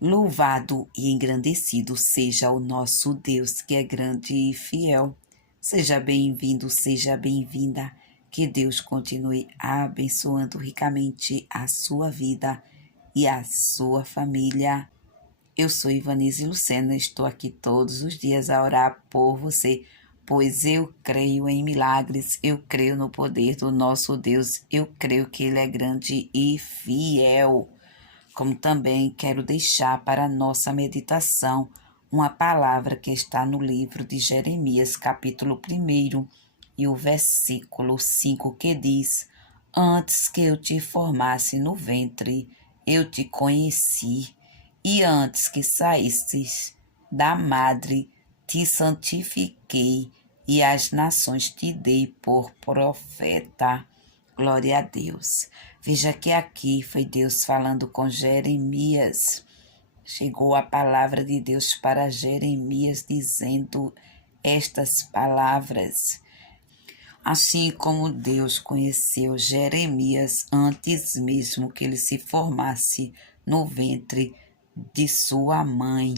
Louvado e engrandecido seja o nosso Deus, que é grande e fiel. Seja bem-vindo, seja bem-vinda. Que Deus continue abençoando ricamente a sua vida e a sua família. Eu sou Ivanise Lucena, estou aqui todos os dias a orar por você, pois eu creio em milagres, eu creio no poder do nosso Deus, eu creio que Ele é grande e fiel. Como também quero deixar para a nossa meditação uma palavra que está no livro de Jeremias, capítulo 1, e o versículo 5, que diz: Antes que eu te formasse no ventre, eu te conheci, e antes que saísses da madre, te santifiquei, e as nações te dei por profeta. Glória a Deus. Veja que aqui foi Deus falando com Jeremias. Chegou a palavra de Deus para Jeremias dizendo estas palavras. Assim como Deus conheceu Jeremias antes mesmo que ele se formasse no ventre de sua mãe,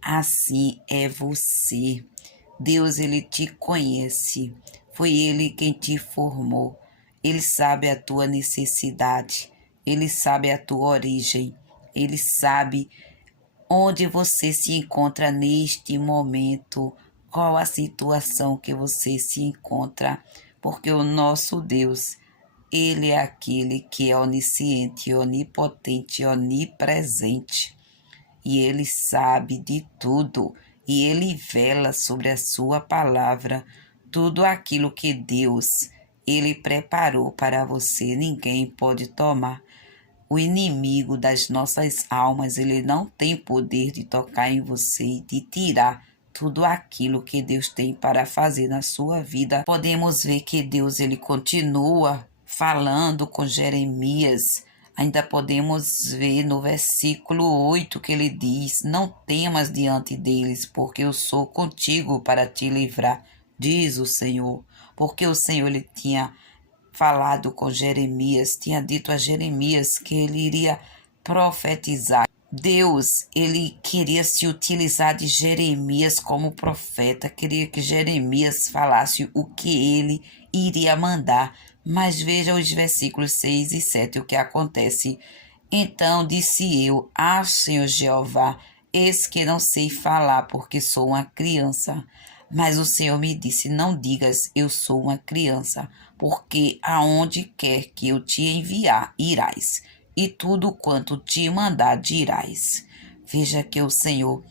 assim é você. Deus, ele te conhece. Foi ele quem te formou. Ele sabe a tua necessidade. Ele sabe a tua origem. Ele sabe onde você se encontra neste momento, qual a situação que você se encontra, porque o nosso Deus, ele é aquele que é onisciente, onipotente, onipresente, e ele sabe de tudo, e ele vela sobre a sua palavra, tudo aquilo que Deus, ele preparou para você, ninguém pode tomar. O inimigo das nossas almas, ele não tem poder de tocar em você e de tirar tudo aquilo que Deus tem para fazer na sua vida. Podemos ver que Deus, ele continua falando com Jeremias. Ainda podemos ver no versículo 8 que ele diz: Não temas diante deles, porque eu sou contigo para te livrar, diz o Senhor. Porque o Senhor, ele tinha falado com Jeremias, tinha dito a Jeremias que ele iria profetizar. Deus, ele queria se utilizar de Jeremias como profeta, queria que Jeremias falasse o que ele iria mandar. Mas veja os versículos 6 e 7, o que acontece. Então disse eu: Senhor Jeová, eis que não sei falar, porque sou uma criança. Mas o Senhor me disse: Não digas, eu sou uma criança, porque aonde quer que eu te enviar, irás, e tudo quanto te mandar, dirás. Veja que o Senhor,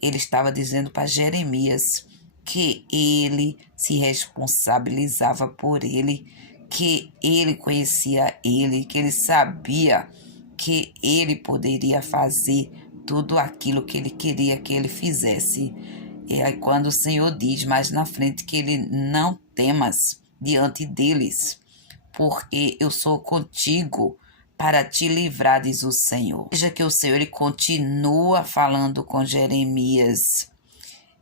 ele estava dizendo para Jeremias que ele se responsabilizava por ele, que ele conhecia ele, que ele sabia que ele poderia fazer tudo aquilo que ele queria que ele fizesse. E aí quando o Senhor diz mais na frente que ele não temas diante deles, porque eu sou contigo para te livrar, diz o Senhor. Veja que o Senhor, ele continua falando com Jeremias.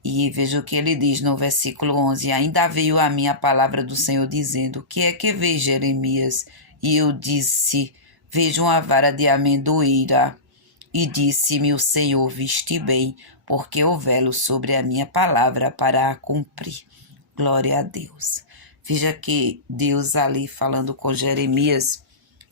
E veja o que ele diz no versículo 11. Ainda veio a mim a palavra do Senhor dizendo: O que é que vês, Jeremias? E eu disse: Vejo uma vara de amendoeira. E disse-me o Senhor: Viste bem, porque eu velo sobre a minha palavra para a cumprir. Glória a Deus. Veja que Deus ali falando com Jeremias,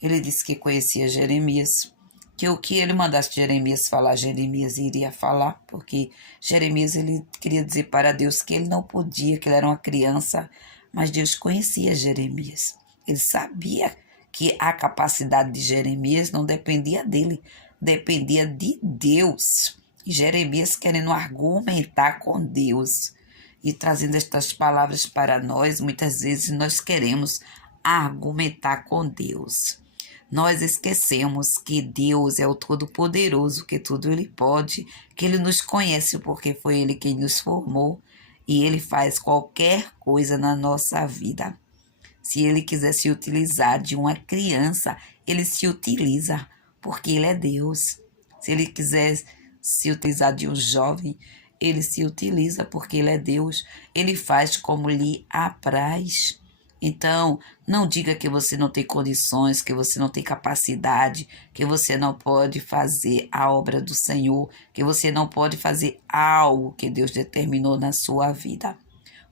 ele disse que conhecia Jeremias, que o que ele mandasse Jeremias falar, Jeremias iria falar, porque Jeremias, ele queria dizer para Deus que ele não podia, que ele era uma criança, mas Deus conhecia Jeremias. Ele sabia que a capacidade de Jeremias não dependia dele, dependia de Deus. E Jeremias querendo argumentar com Deus e trazendo estas palavras para nós, muitas vezes nós queremos argumentar com Deus. Nós esquecemos que Deus é o Todo-Poderoso, que tudo Ele pode, que Ele nos conhece porque foi Ele quem nos formou e Ele faz qualquer coisa na nossa vida. Se Ele quiser se utilizar de uma criança, Ele se utiliza, porque Ele é Deus. Se Ele quiser se utilizar de um jovem, Ele se utiliza, porque Ele é Deus. Ele faz como lhe apraz. Então, não diga que você não tem condições, que você não tem capacidade, que você não pode fazer a obra do Senhor, que você não pode fazer algo que Deus determinou na sua vida.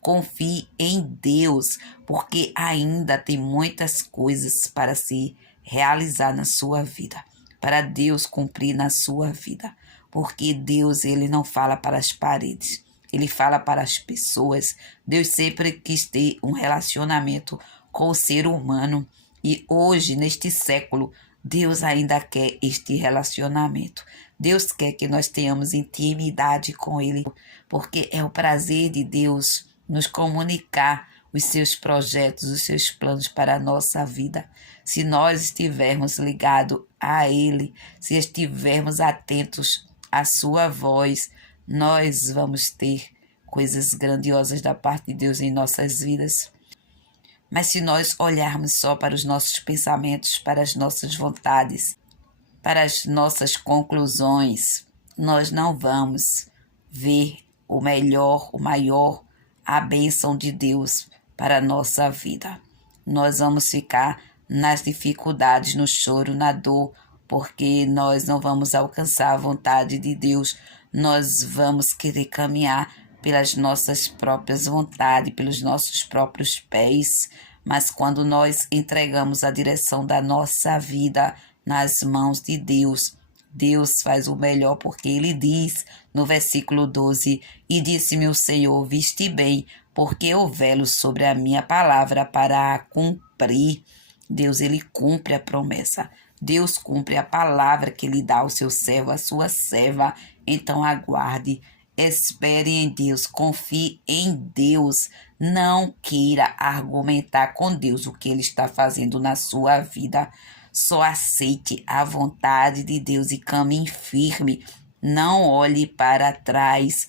Confie em Deus, porque ainda tem muitas coisas para se realizar na sua vida, para Deus cumprir na sua vida, porque Deus, ele não fala para as paredes, ele fala para as pessoas. Deus sempre quis ter um relacionamento com o ser humano e hoje, neste século, Deus ainda quer este relacionamento. Deus quer que nós tenhamos intimidade com Ele, porque é o prazer de Deus nos comunicar os seus projetos, os seus planos para a nossa vida. Se nós estivermos ligados a Ele, se estivermos atentos à sua voz, nós vamos ter coisas grandiosas da parte de Deus em nossas vidas. Mas se nós olharmos só para os nossos pensamentos, para as nossas vontades, para as nossas conclusões, nós não vamos ver o melhor, o maior, a bênção de Deus para a nossa vida. Nós vamos ficar nas dificuldades, no choro, na dor, porque nós não vamos alcançar a vontade de Deus. Nós vamos querer caminhar pelas nossas próprias vontades, pelos nossos próprios pés. Mas quando nós entregamos a direção da nossa vida nas mãos de Deus, Deus faz o melhor, porque Ele diz no versículo 12, e disse-me o Senhor, viste bem, porque eu velo sobre a minha palavra para a cumprir. Deus, Ele cumpre a promessa. Deus cumpre a palavra que Ele dá ao seu servo, à sua serva. Então aguarde, espere em Deus, confie em Deus. Não queira argumentar com Deus o que Ele está fazendo na sua vida. Só aceite a vontade de Deus e caminhe firme. Não olhe para trás.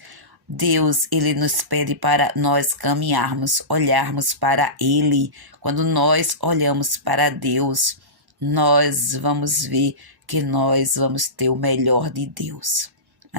Deus, Ele nos pede para nós caminharmos, olharmos para Ele. Quando nós olhamos para Deus, nós vamos ver que nós vamos ter o melhor de Deus.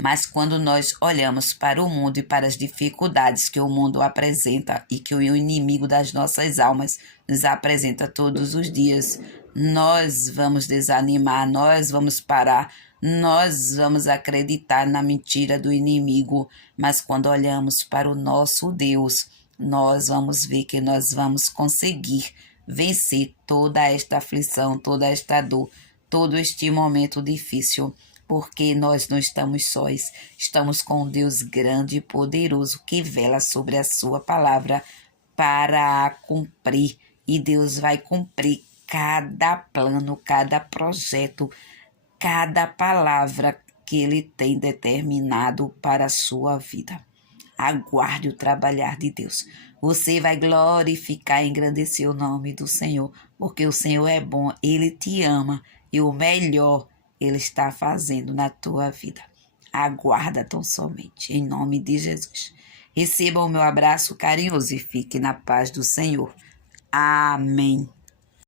Mas quando nós olhamos para o mundo e para as dificuldades que o mundo apresenta e que o inimigo das nossas almas nos apresenta todos os dias, nós vamos desanimar, nós vamos parar, nós vamos acreditar na mentira do inimigo. Mas quando olhamos para o nosso Deus, nós vamos ver que nós vamos conseguir vencer toda esta aflição, toda esta dor, todo este momento difícil, porque nós não estamos sós, estamos com um Deus grande e poderoso que vela sobre a sua palavra para a cumprir, e Deus vai cumprir cada plano, cada projeto, cada palavra que Ele tem determinado para a sua vida. Aguarde o trabalhar de Deus. Você vai glorificar e engrandecer o nome do Senhor, porque o Senhor é bom, Ele te ama e o melhor Ele está fazendo na tua vida. Aguarda tão somente, em nome de Jesus. Receba o meu abraço carinhoso e fique na paz do Senhor. Amém.